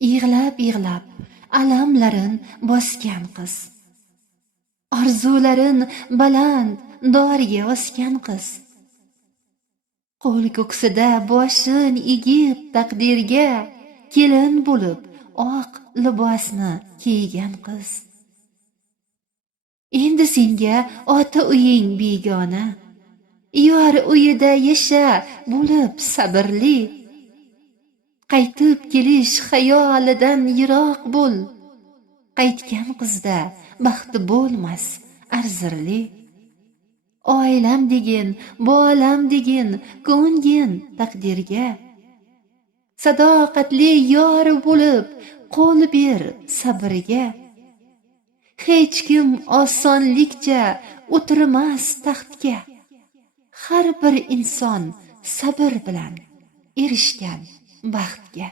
Yig'lab alamlarin bosgan qiz. Orzularin baland doriga osgan qiz. Qo'l ko'ksida boshin egib taqdirga kelin bo'lib oq libosni kiygan qiz. Endi senga ota uying begona, yor uyida yasha bo'lib sabrli. Qaytib kelish xayolidan yiroq bo'l, qaytgan qizda baxti bo'lmas arzirli. Oilam degin, bolam degin, ko'ngin taqdirga. Sadoqatli yor bo'lib qo'l ber sabrga. Hech kim osonlikcha o'tirmas taxtga. Har bir inson sabr bilan erishgan baxtga.